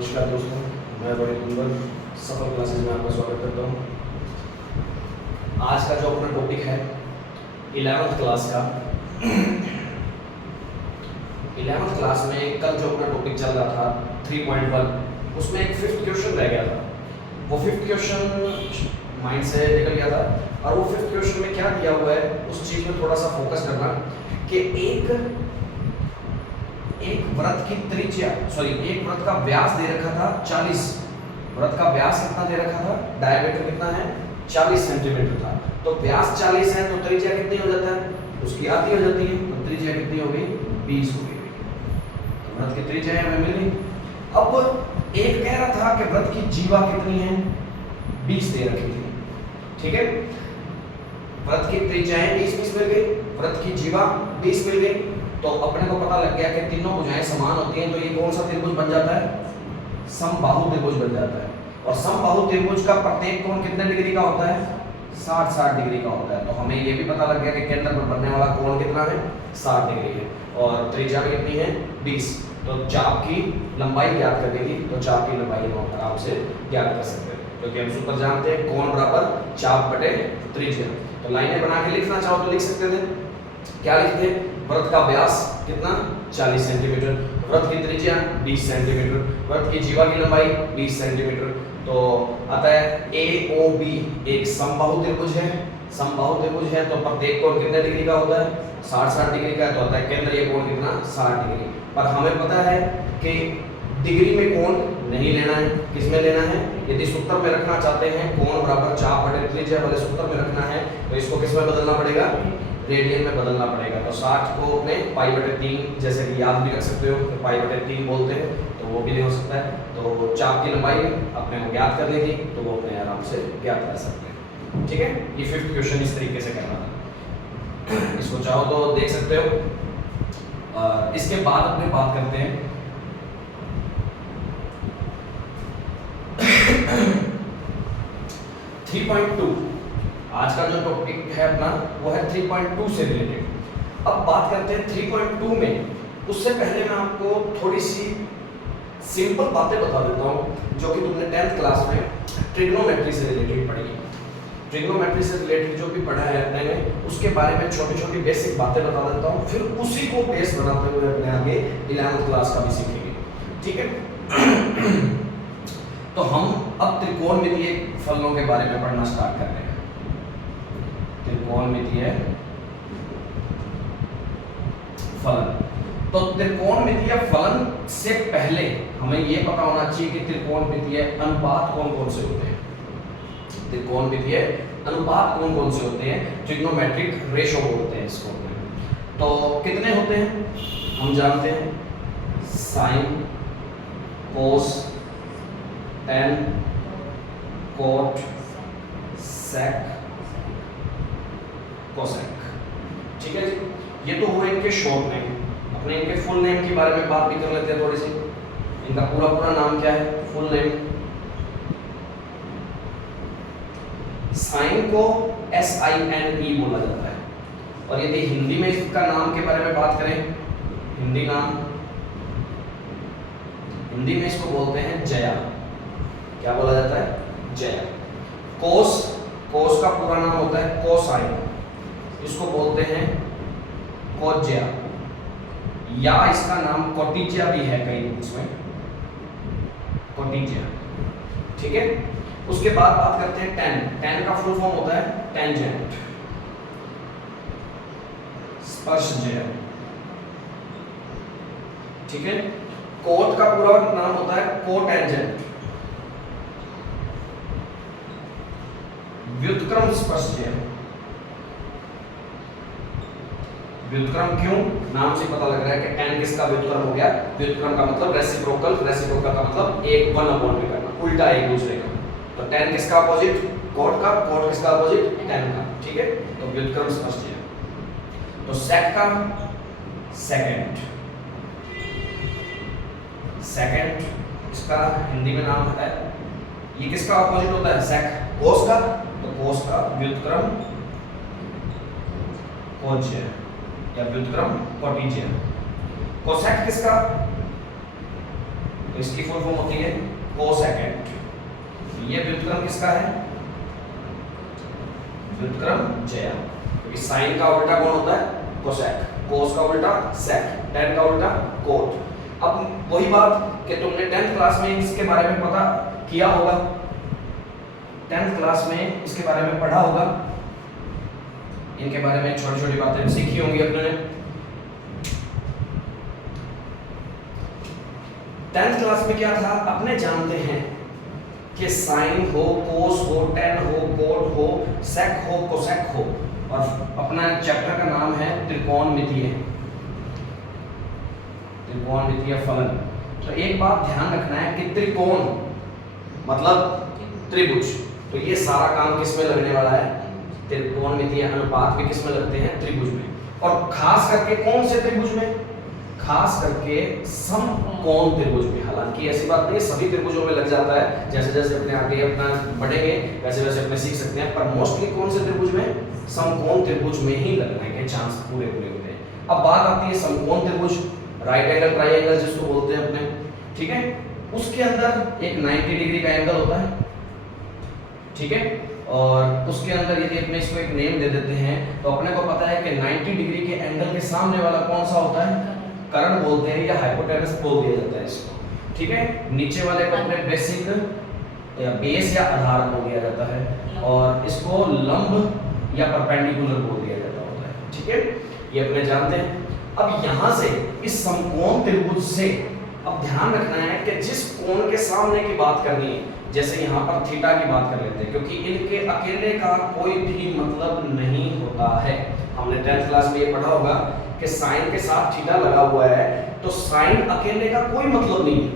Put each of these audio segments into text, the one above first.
नमस्कार दोस्तों, मैं रोहित कुंवर सफल क्लासेस में आपका स्वागत करता हूँ। आज का जो अपना टॉपिक है 11th क्लास का 11th क्लास में कल जो अपना टॉपिक चल रहा था 3.1, उसमें एक 5th क्वेश्चन रह गया था। वो 5th क्वेश्चन माइंड से निकल गया था और वो 5th क्वेश्चन में क्या दिया हुआ है उस चीज़ में थोड़ा सा फोकस करना कि एक व्रत की त्रिज्या एक व्रत का व्यास दे रखा था 40। व्रत का व्यास कितना दे रखा था, डायमीटर कितना है 40 सेंटीमीटर था। तो व्यास 40 है तो त्रिज्या कितनी हो जाता है, उसकी आधी हो जाती है। तो त्रिज्या कितनी होगी 20 होगी। तो व्रत की त्रिज्या हमें मिल गई। अब एक कह रहा था कि व्रत की जीवा कितनी है 20 दे रखी थी, ठीक है। व्रत की त्रिज्याएं 20 मिल गई, व्रत की जीवा 20 मिल गई। तो अपने को पता लग गया कि तीनों भुजाएं समान होती हैं। तो ये कौन सा त्रिभुज बन जाता है, समबाहु त्रिभुज बन जाता है। और समबाहु त्रिभुज का प्रत्येक कोण कितने डिग्री का होता है, 60 डिग्री का होता है। तो हमें ये भी पता लग गया कि केंद्र पर बनने वाला कोण कितना है 60 डिग्री है और त्रिज्या कितनी है 20। तो चाप की लंबाई ज्ञात करनी थी, तो चाप की लंबाई हम आराम से ज्ञात कर सकते हैं क्योंकि हम सूत्र जानते हैं कोण बराबर चाप बटे त्रिज्या। तो लाइनें बना के लिखना चाहो तो लिख सकते थे। क्या लिखते हैं, व्रत का व्यास कितना 40 सेंटीमीटर, व्रत की त्रिज्या 20 सेंटीमीटर, व्रत की जीवा की लंबाई 20 सेंटीमीटर। तो आता है AOB एक समबाहु त्रिभुज है। समबाहु त्रिभुज है तो प्रत्येक कोण कितने डिग्री का होता है 60 डिग्री का। तो आता है केंद्रीय कोण कितना 60 डिग्री। पर हमें पता है कि डिग्री में कोण नहीं लेना है, किस में लेना है। यदि सूत्र में रखना चाहते हैं कोण बराबर चाप बटे त्रिज्या वाले सूत्र में रखना है तो इसको किस में बदलना पड़ेगा, रेडियन में बदलना पड़ेगा। तो 60 को अपने पाई बटे 3 जैसे कि याद भी रख सकते हो, तो पाई बटे 3 बोलते हैं तो वो भी नहीं हो सकता है। तो चाप की लंबाई अपने को ज्ञात करनी थी तो वो अपने आराम से ज्ञात कर सकते हैं, ठीक है। ये 5th क्वेश्चन इस तरीके से करना था, इसको चाहो तो देख सकते हो। इसके बाद अपने बात करते हैं 3.2। आज का जो टॉपिक है अपना वो है 3.2 से रिलेटेड। अब बात करते हैं 3.2 में। उससे पहले मैं आपको थोड़ी सी सिंपल बातें बता देता हूँ जो कि तुमने 10th क्लास में ट्रिग्नोमेट्री से रिलेटेड पढ़ी है। ट्रिग्नोमेट्री से रिलेटेड जो भी पढ़ा है अपने ने उसके बारे में छोटी छोटी बेसिक बातें बता देता हूँ, फिर उसी को बेस बनाते हुए अपने आगे 11th क्लास का भी सीखेंगे, ठीक है। तो हम अब त्रिकोणमितीय फलनों के बारे में पढ़ना स्टार्ट कर रहे हैं। त्रिकोणमितीय फलन। तो त्रिकोणमितीय फलन से पहले हमें यह पता होना चाहिए कि त्रिकोणमितीय अनुपात कौन कौन से होते हैं। त्रिकोणमितीय अनुपात कौन कौन से होते हैं, ट्रिग्नोमेट्रिक रेशो बोलते हैं इसको। तो कितने होते हैं हम जानते हैं, साइन, कोस, टेन, कोट, सेक, कोसेक, ठीक है जी। ये तो हुए इनके शॉर्ट नेम। अपने इनके फुल नेम के बारे में बात भी कर लेते हैं थोड़ी सी। इनका पूरा नाम क्या है, फुल नेम। साइन को SINE बोला जाता है। और यदि हिंदी में इसका नाम के बारे में बात करें, हिंदी नाम, हिंदी में इसको बोलते हैं जया। क्या बोला जाता है, जया। कोस, कोस का पूरा नाम होता है कोसाइन, इसको बोलते हैं कोज्या। या इसका नाम कोटिज्या भी है कई बुक्स में, कोटिज्या, ठीक है। उसके बाद बात करते हैं टेन। टेन का फुल फॉर्म होता है टेंजेंट, स्पर्शज्या, ठीक है। कोट का पूरा नाम होता है कोटेंजेंट, व्युत्क्रम स्पर्शज्या। व्युत्क्रम क्यों, नाम से पता लग रहा है कि टेन किसका व्युत्क्रम हो गया। व्युत्क्रम का मतलब रेसिप्रोकल, रेसिप्रोकल का मतलब एक 1/1 में करना, उल्टा एक दूसरे का। तो टेन किसका अपोजिट, कोट का, कोट किसका अपोजिट टेन का, ठीक है। तो व्युत्क्रम स्पर्शज्या। तो सेक का सेकंड, सेकंड इसका हिंदी में नाम है, ये किसका अपोजिट होता है सेक, कोस का। तो कोस का व्युत्क्रम कोज्या या व्युत्क्रम कोटिज्या। कोसेक किसका, तो इसकी फुल फॉर्म होती है कोसेकेंट। ये व्युत्क्रम किसका है? व्युत्क्रम ज्या, क्योंकि साइन का उल्टा कौन होता है? कोसेक, कोस का उल्टा सेक, tan का उल्टा कोट। अब वही बात कि तुमने 10th क्लास में इसके बारे में पता किया होगा, 10th क्लास में इसके बारे में पढ़ा होगा, इनके बारे में छोटी छोटी बातें सीखी होंगी अपने ने। 10th क्लास में क्या था? अपने जानते हैं कि साइन हो, कोस हो, tan हो, कोट हो, सेक हो, कोसेक हो, और अपना चैप्टर का नाम है त्रिकोणमितीय, त्रिकोणमितीय फलन। तो एक बात ध्यान रखना है कि त्रिकोण मतलब त्रिभुज, तो ये सारा काम किस में लगने वाला है? त्रिकोणमितीय अनुपात भी किस में लगते हैं? त्रिभुज में। और खास करके कौन से त्रिभुज में? खास करके समकोण त्रिभुज में। हालांकि ऐसी बात नहीं सभी त्रिभुजों में लग जाता है, जैसे जैसे अपने आगे अपना बढ़ेंगे वैसे वैसे अपने सीख सकते हैं, पर मोस्टली कौन से त्रिभुज में? समकोण त्रिभुज में ही लगने के चांस पूरे पूरे होते हैं। अब बात आती है समकोण त्रिभुज, राइट एंगल ट्राइंगल जिसको बोलते हैं अपने, ठीक है, उसके अंदर एक 90 डिग्री का एंगल होता है, ठीक है, और उसके अंदर यदि अपने इसको एक नेम दे देते हैं तो अपने को पता है कि 90 डिग्री के एंगल के सामने वाला कौन सा होता है? कर्ण बोलते हैं या हाइपोटेनस बोल दिया जाता है इसको, ठीक है। नीचे वाले को अपने बेसिक या बेस या आधार बोल दिया जाता है, और इसको लंब या परपेंडिकुलर बोल दिया जाता होता है, ठीक है, ये अपने जानते हैं। अब यहाँ से इस समकोण त्रिभुज से अब ध्यान रखना है कि जिस कोण के सामने की बात करनी है, जैसे यहाँ पर थीटा की बात कर लेते हैं, क्योंकि इनके अकेले का कोई भी मतलब नहीं होता है। हमने 10th क्लास में ये पढ़ा होगा कि साइन के साथ थीटा लगा हुआ है, तो साइन अकेले का कोई मतलब नहीं है,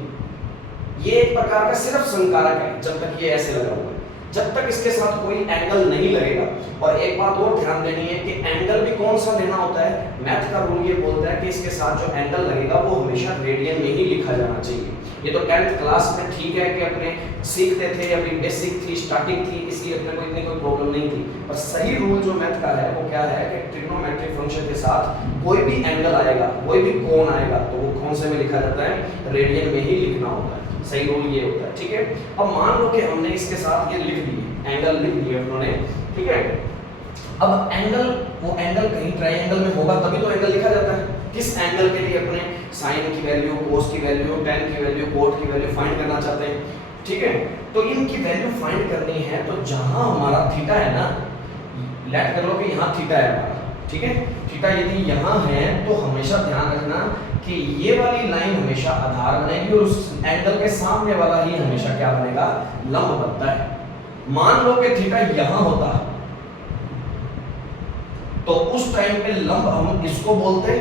ये एक प्रकार का सिर्फ संकारक है जब तक ये ऐसे लगा हुआ है, जब तक इसके साथ कोई एंगल नहीं लगेगा। और एक बात और ध्यान देनी है कि एंगल भी कौन सा लेना होता है? मैथ का रूल ये बोलता है कि इसके साथ जो एंगल लगेगा वो हमेशा रेडियन में ही लिखा जाना चाहिए। ये तो 10th क्लास में ठीक है कि अपने सीखते थे, अभी बेसिक थी, स्टार्टिंग थी, इसलिए अपने को इतनी कोई प्रॉब्लम नहीं थी। पर सही रूल जो मैथ का है वो क्या है कि ट्रिग्नोमेट्रिक फंक्शन के साथ कोई भी एंगल आएगा, कोई भी कोण आएगा, तो वो कौन से में लिखा जाता है? रेडियन में ही लिखना होता है। सही रूल ये होता है, ठीक है। अब मान लो कि हमने इसके साथ ये लिख दिए, एंगल लिख दिए उन्होंने, ठीक है। अब एंगल, वो एंगल कहीं ट्रायंगल में होगा तभी तो एंगल लिखा जाता है। किस एंगल के लिए अपने साइन की वैल्यू, कोस की वैल्यू, tan की वैल्यू, कोट की वैल्यू फाइंड करना चाहते हैं, ठीक है। तो इनकी वैल्यू फाइंड करनी है, तो जहां हमारा थीटा है ना, लेट कर लो कि यहाँ थीटा है हमारा, ठीक है। थीटा यदि यहाँ है तो हमेशा ध्यान रखना कि ये वाली लाइन हमेशा आधार बनेगी और उस एंगल के सामने वाला ही हमेशा क्या बनेगा? लंब बनता है। मान लो कि थीटा यहाँ होता तो उस टाइम पे लंब हम इसको बोलते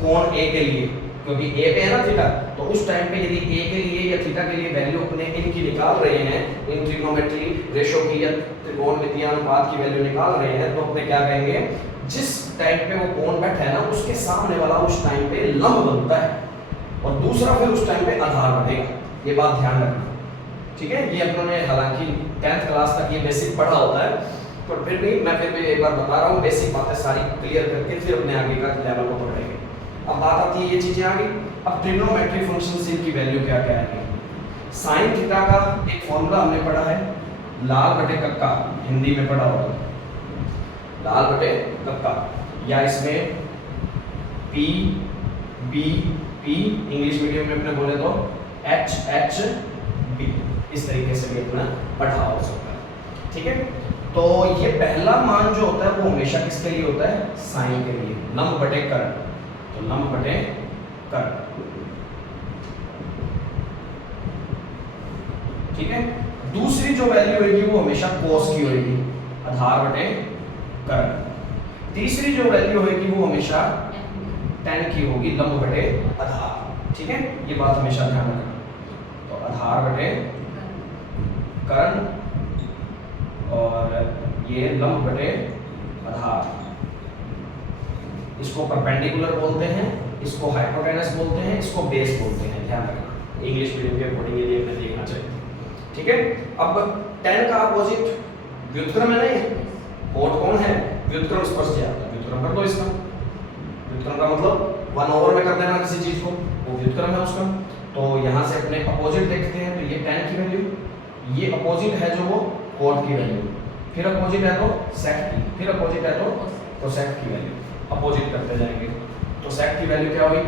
कोण ए के लिए, क्योंकि ए पे है ना थीटा, तो उस टाइम पे यदि ए के लिए या थीटा के लिए वैल्यू अपने इनकी निकाल रहे हैं, इन ट्रिग्नोमेट्री रेशो की या त्रिकोणमितीय अनुपात की वैल्यू निकाल रहे हैं, तो अपने क्या कहेंगे? जिस टाइम पे वो कोण बैठा है ना, उसके सामने वाला उस टाइम पे लंब बनता है, और दूसरा फिर उस टाइम पे आधार बनेगा। ये बात ध्यान रखना, ठीक है। ये अपनों ने हालांकि 10th क्लास तक ये बेसिक पढ़ा होता है, पर फिर भी मैं एक बार बता रहा हूँ, बेसिक बातें सारी क्लियर करके फिर अपने आगे का लेवल को पढ़ेंगे। अब बात आती है ये चीजें आ गई। अब ट्रिग्नोमेट्री फंक्शंस इनकी वैल्यू क्या क्या है? साइन थीटा का एक फॉर्मूला हमने पढ़ा है, लाल बटे कक्का, हिंदी में पढ़ा होगा, लाल बटे कक्का, या इसमें P B P, English medium में अपने बोले तो एच एच बी, इस तरीके से भी अपना पढ़ा हो सकता है, ठीक है। तो ये पहला मान जो होता है वो हमेशा किसके लिए होता है? साइन के लिए, लंब बटे कर्ण, तो लंब बटे कर्ण, ठीक है। दूसरी जो वैल्यू होगी वो हमेशा कोस की होगी, आधार बटे कर्ण। तीसरी जो वैल्यू होगी वो हमेशा tan की होगी, लंब बटे आधार, ठीक है। ये बात हमेशा ध्यान रखना। तो आधार बटे कर्ण और ये लंब बटे आधार, इसको परपेंडिकुलर बोलते हैं, इसको हाइपोटेनस बोलते हैं, इसको बेस बोलते हैं। ध्यान रखना, इंग्लिश मीडियम के अकॉर्डिंग ये हमें देखना चाहिए, ठीक है। अब tan का अपोजिट व्युत्क्रम है ना, ये कोट कौन है? व्युत्क्रम स्पर्शज्या, व्युत्क्रम कर दो इसका। व्युत्क्रम का मतलब 1 ओवर में कर देना किसी चीज को, वो व्युत्क्रम है उसका। तो यहाँ से अपने अपोजिट देखते हैं, तो ये tan की वैल्यू, ये अपोजिट है जो वो cot की वैल्यू, फिर अपोजिट है तो sec की, फिर अपोजिट है तो cosec की वैल्यू, अपोजिट करते जाएंगे। तो sec की वैल्यू क्या हुई,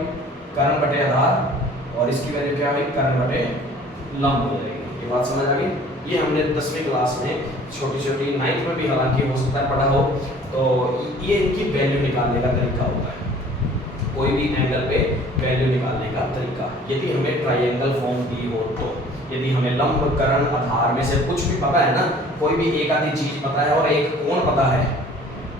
कर्ण बटे आधार, और इसकी वैल्यू क्या हुई, कर्ण बटे लंब हो जाएगी। ये बात समझ आ गई। ये हमने 10वीं क्लास में छोटी 9th में भी हालांकि हो सकता है पढ़ा हो। तो ये इनकी वैल्यू निकालने का तरीका होता है, कोई भी एंगल पे वैल्यू निकालने का तरीका। यदि हमें ट्रायंगल फॉर्म दी हो तो, यदि हमें लंब, कर्ण, आधार में से कुछ भी पता है ना, कोई भी एक आधी चीज पता है और एक कोण पता है,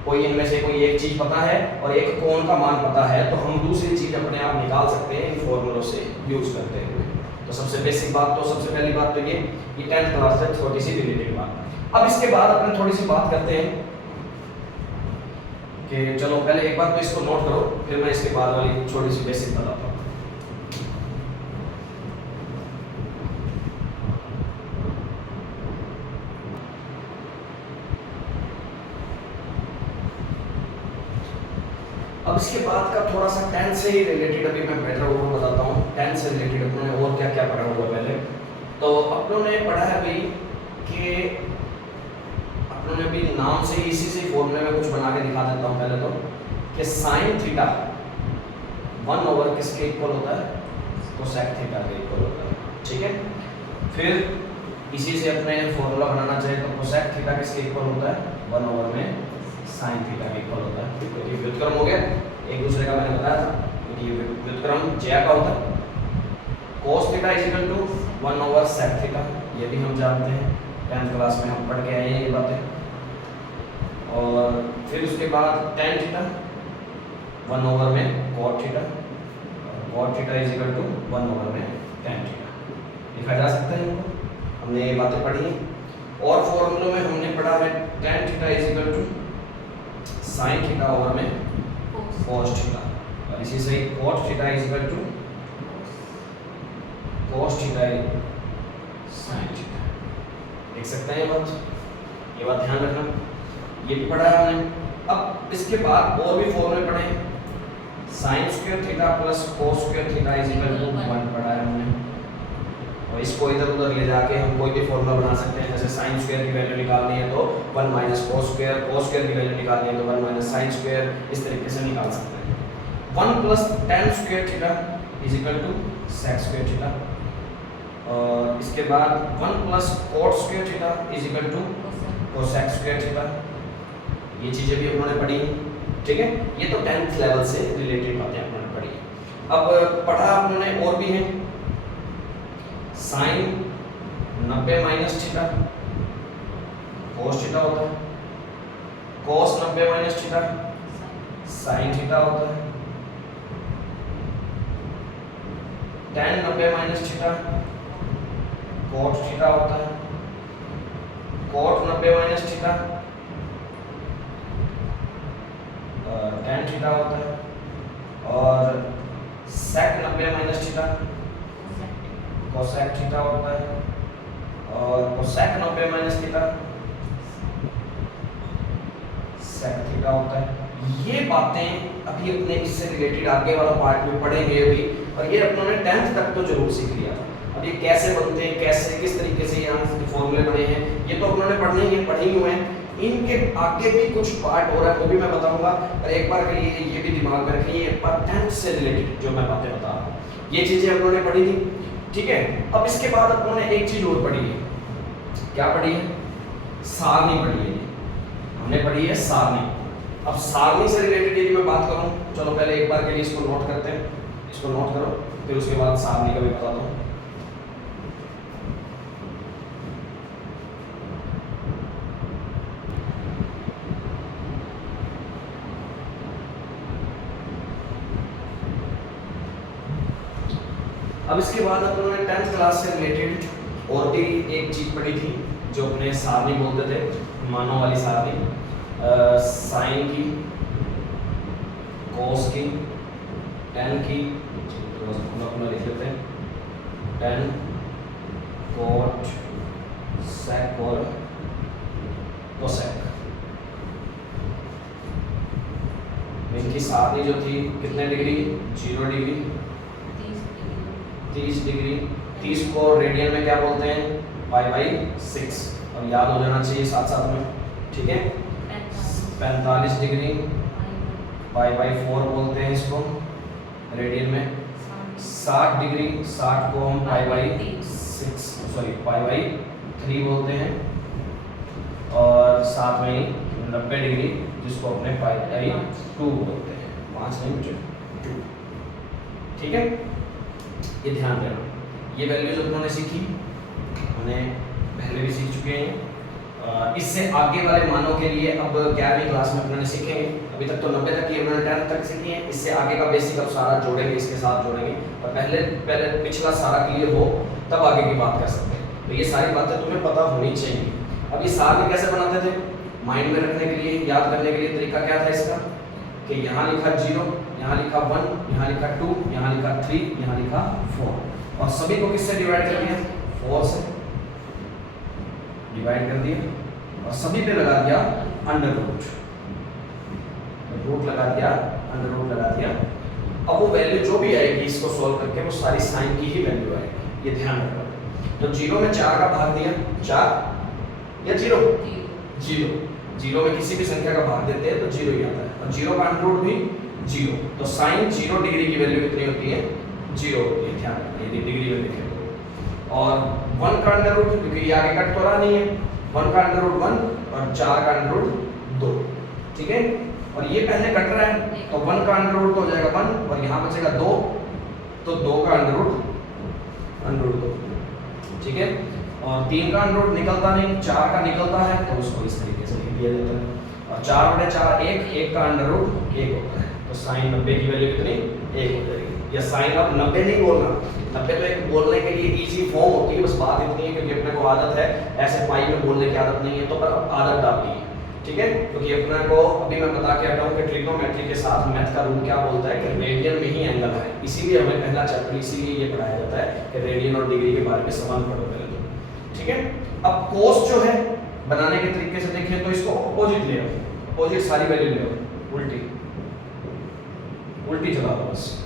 कोई इनमें से कोई एक चीज पता है और एक कोण का मान पता है, तो हम दूसरी चीज अपने आप निकाल सकते हैं इन फॉर्मूलों से यूज करते हुए। तो सबसे बेसिक बात, तो सबसे पहली बात तो ये 10th क्लास से छोटी सी रिलेटेड बात। अब इसके बाद अपने थोड़ी सी बात करते हैं कि चलो पहले एक बार तो इसको नोट करो, फिर मैं इसके बाद वाली छोटी सी बेसिक बताता हूँ। अब इसके बाद का थोड़ा सा tan से ही रिलेटेड अभी मैं बेटर और बताता हूँ। tan से रिलेटेड अपने और क्या क्या पढ़ा हुआ पहले। तो अपनों ने पढ़ा है भाई कि अपनों ने भी नाम से इसी से फॉर्मूले में कुछ बना के दिखा देता हूँ पहले तो, कि साइन थीटा 1 ओवर किसके इक्वल होता है, कोसेक थीटा के इक्वल होता है। ठीक है, फिर इसी से अपने फॉर्मूला बनाना चाहिए तो कोसेक थीटा किसके इक्वल होता है, 1 ओवर में साइन थीटा के इक्वल होता है। तो ये व्युत्क्रम हो गया, एक दूसरे का मैंने बताया था, तो ये व्युत्क्रम ज्या का होता है। cos theta is equal to 1 over sec theta, ये भी हम जानते हैं, 10th क्लास में हम पढ़ के आए हैं ये बातें। और फिर उसके बाद tan थीटा 1 ओवर में cot theta, cot theta is equal to 1 over में tan थीटा, लिखा जा सकता है इनको, हमने ये बातें पढ़ी हैं। और फॉर्मूलों में हमने पढ़ा है tan theta is equal to sin theta over में cos थीटा, और इसी से cot theta is equal to cos theta sin theta, देख सकते हैं ये बात ध्यान रखना, ये भी पढ़ा है हमने। अब इसके बाद और भी फॉर्मूले पढ़े, sin square theta plus cos square theta is equal to 1 पढ़ा है हमने। और इसको इधर उधर ले जाके हम कोई भी फॉर्मूला बना सकते हैं, जैसे sin स्क्वायर की वैल्यू निकालनी है तो 1 minus cos square, cos square की वैल्यू निकालनी है तो 1 माइनस sin स्क्वायर, इस तरीके से निकाल सकते हैं। 1 plus tan square theta is equal to sec square theta, और इसके बाद 1 plus cot square theta is equal to cosec square theta, ये चीजें भी उन्होंने पढ़ी। ठीक है, ये तो 10th लेवल से रिलेटेड बातें उन्होंने पढ़ी। अब पढ़ा उन्होंने और भी है, sine 90 minus theta cos theta होता है, cos 90 minus theta sin theta होता है, tan 90 minus theta cot theta होता है, cot 90 minus theta tan theta होता है, और sec 90 minus theta cosec theta होता है, और cosec 90 minus theta sec theta होता है। ये बातें अभी अपने इससे रिलेटेड आगे वाला पार्ट में पढ़ेंगे अभी, और ये अपनों ने 10th तक तो जरूर सीख लिया था। अब ये कैसे बनते हैं, कैसे किस तरीके से यहाँ फॉर्मूले बने हैं, ये तो अपनों ने पढ़ने ही पढ़े हुए हैं। इनके आगे भी कुछ पार्ट हो रहा है, वो भी मैं बताऊंगा, और एक बार के लिए ये भी दिमाग में रखें, ये 10th से रिलेटेड जो मैं बातें बता रहा हूँ ये चीजें अपनों ने पढ़ी थी। ठीक है, अब इसके बाद अपनों ने एक चीज और पढ़ी है, क्या पढ़ी है, सारणी पढ़ी है, हमने पढ़ी है सारणी। अब सारणी से रिलेटेड यदि मैं बात करूं, चलो पहले एक बार के लिए इसको नोट करते हैं, इसको नोट करो, फिर उसके बाद सारणी का भी बताता हूं। अब इसके बाद अपन ने 10th क्लास से रिलेटेड और भी एक चीज पढ़ी थी जो अपने सारणी बोलते थे, मानों वाली सारणी, साइन की, cos की, tan की, अपना लिख लेते हैं, tan, cot, sec और cosec। इनकी सारणी जो थी कितने डिग्री, 0 डिग्री, 30 डिग्री। 30 को रेडियन में क्या बोलते हैं? π/6। और याद हो जाना चाहिए साथ साथ में, ठीक है। 45 डिग्री π/4 बोलते हैं इसको रेडियन में। 60 डिग्री, 60 को हम π/3 बोलते हैं। और साथ में ही 90 डिग्री जिसको अपने π/2 बोलते हैं। 5 नहीं बचे 2, ठीक है। ये ध्यान देना, ये वैल्यूज अपनों ने सीखी, हमने पहले भी सीख चुके हैं। इससे आगे वाले मानों के लिए अब 11वीं क्लास में अपने सीखेंगे। अभी तक तो 90 तक की हमने 10 तक सीखी है। इससे आगे का बेसिक अब सारा जोड़ेंगे, इसके साथ जोड़ेंगे। और पहले पिछला सारा क्लियर हो तब आगे की बात कर सकते हैं। तो ये सारी बातें तुम्हें पता होनी चाहिए। अब ये सारे कैसे बनाते थे? माइंड में रखने के लिए, याद करने के लिए तरीका क्या था इसका कि यहाँ लिखा 0, यहाँ लिखा 1, यहाँ लिखा 2, यहाँ लिखा 3, यहाँ लिखा 4 और सभी को किससे डिवाइड कर दिया? 4 से डिवाइड कर दिया और सभी पे लगा दिया अंडर रूट लगा दिया, अंडर रूट लगा दिया। अब वो वैल्यू जो भी आएगी इसको सॉल्व करके वो सारी साइन की ही वैल्यू आएगी, ये ध्यान रखना। तो 0 में 4 का भाग दिया, 4 या 0 0 में किसी भी संख्या का भाग देते हैं तो 0 ही आता है। और 0 का अंडर रूट भी 0। तो साइन 0 डिग्री की वैल्यू कितनी होती है? 0 होती है, ध्यान रखना यदि डिग्री में लिखें तो। और 1 का अंडर रूट, क्योंकि ये आगे कट तो रहा नहीं है, 1 का अंडर रूट 1 और 4 का अंडर रूट 2, ठीक है। और ये पहले कट रहा है तो 1 का अंडर रूट हो जाएगा 1 और यहाँ बचेगा 2, तो 2 का अंडर रूट 2, ठीक है। और 3 का अंडर रूट निकलता नहीं, 4 का निकलता है तो उसको इस तरीके से लिख दिया जाता है। और 4/4 1 का अंडर रूट 1 होता है। तो साइन 90 की वैल्यू कितनी? 1 हो जाएगी। या साइन अब 90 नहीं बोलना, 90 तो एक बोलने के लिए इजी फॉर्म होती है, बस बात इतनी है क्योंकि अपने को आदत है, ऐसे पाई में बोलने की आदत नहीं है तो पर आदत डालनी है, ठीक है। क्योंकि अपने को अभी मैं बता के हटा हूँ कि ट्रिग्नोमेट्री के साथ मैथ का रूल क्या बोलता है कि रेडियन में ही एंगल है। इसीलिए हमें पहला चैप्टर इसीलिए ये पढ़ाया जाता है कि रेडियन और डिग्री के बारे में संबंध पढ़ो पहले तो, ठीक है। अब कोस जो है बनाने के तरीके से देखें तो इसको अपोजिट ले आओ, अपोजिट सारी वैल्यू ले आओ, उल्टी चला दो बस,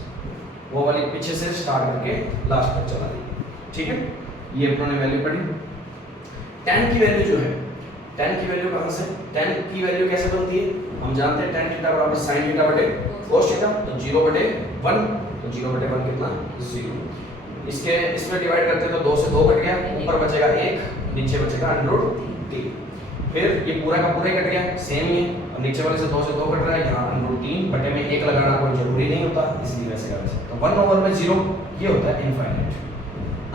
वो वाली पीछे से स्टार्ट करके लास्ट तक चला दी, ठीक है। ये अपनों ने वैल्यू पढ़ी। tan की वैल्यू जो है, tan की वैल्यू कहां से? tan की वैल्यू कैसे बनती है? हम जानते हैं tan थीटा बराबर sin थीटा बटे cos थीटा। तो 0/1, तो 0/1 कितना? 0। इसके इसमें डिवाइड करते हैं तो 2 से 2 कट गया, ऊपर बचेगा 1, नीचे बचेगा √3। फिर ये पूरा का पूरा कट गया, सेम ही है। और नीचे वाले से 2 से 2 कट रहा है, यहाँ √3 बटे में 1 लगाना कोई जरूरी नहीं होता, इसलिए वैसे का वैसे। तो 1/0 ये होता है इनफाइनाइट,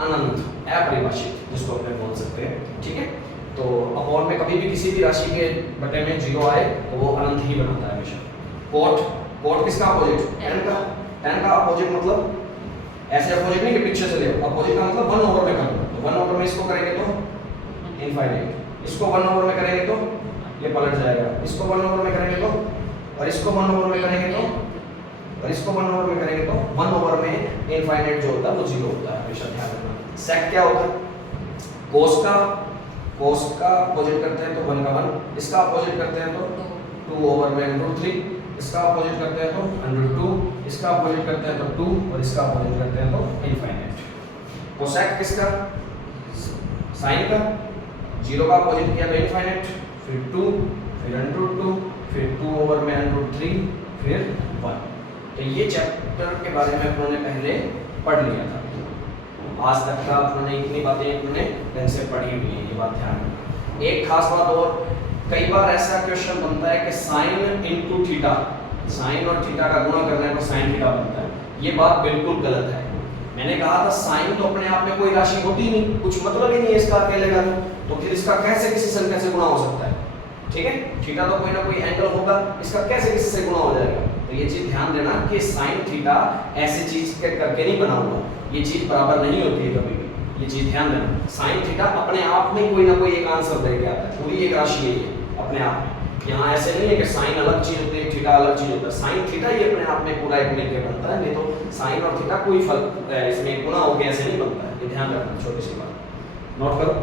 अनंत, अपरिभाषित जिसको अपने बोल सकते हैं, ठीक है। तो अपॉन में कभी भी किसी भी राशि के बटे में 0 आए तो वो अनंत ही बनाता है हमेशा। कोट किसका अपोजिट? tan का अपोजिट मतलब ऐसे अपोजिट नहीं कि पीछे से ले, अपोजिट का मतलब 1/में कर दो। तो 1/में में इसको करेंगे तो इनफाइनाइट, इसको 1/में में करेंगे तो ये पलट जाएगा, इसको 1/में में करेंगे तो, और इसको 1/में में करेंगे तो, और इसको 1/में में करेंगे तो 1/में इनफाइनाइट जो होता है वो 0 होता है, हमेशा ध्यान रखना। सेक क्या होता है? कोस का अपोजिट करते हैं तो 1 का 1, इसका अपोजिट करते हैं तो 2/√3, इसका अपोजिट करते हैं तो √2, इसका अपोजिट करते हैं तो 2 और इसका अपोजिट करते हैं तो इनफाइनाइट। कोसेक किसका? साइन का। 0 का अपोजिट किया तो इनफाइनाइट, फिर 2, फिर √2, फिर 2/√3, फिर 1। तो ये चैप्टर के बारे में अपनों ने पहले पढ़ लिया था। आज तक का अपनों ने इतनी बातें अपने ढंग से पढ़ी हुई है, ये बात ध्यान रखना। एक खास बात और, कई बार ऐसा क्वेश्चन बनता है कि साइन इनटू थीटा, साइन और थीटा का गुणा करने पर साइन थीटा बनता है। ये बात बिल्कुल गलत है। मैंने कहा था साइन तो अपने आप में कोई राशि होती नहीं, कुछ मतलब ही नहीं है इसका अकेले का, तो फिर इसका कैसे किसी संख्या से गुणा हो सकता है, ठीक है। थीटा तो कोई ना कोई एंगल होगा, इसका कैसे किसी से गुणा हो जाएगा। तो ये चीज ध्यान देना कि साइन थीटा ऐसी चीज के करके नहीं बना हुआ, ये चीज बराबर नहीं होती है कभी भी, ये चीज ध्यान देना। साइन थीटा अपने आप में कोई ना कोई एक आंसर दे के आता है, पूरी एक राशि है ये अपने आप में। यहाँ ऐसे नहीं है कि साइन अलग चीज होती है, थीटा अलग चीज होता है। साइन थीटा ही अपने आप में पूरा एक मिलकर बनता है, नहीं तो साइन और थीटा कोई फर्क इसमें गुणा होकर ऐसे नहीं बनता है, ये ध्यान रखना, छोटी सी बात नोट करो।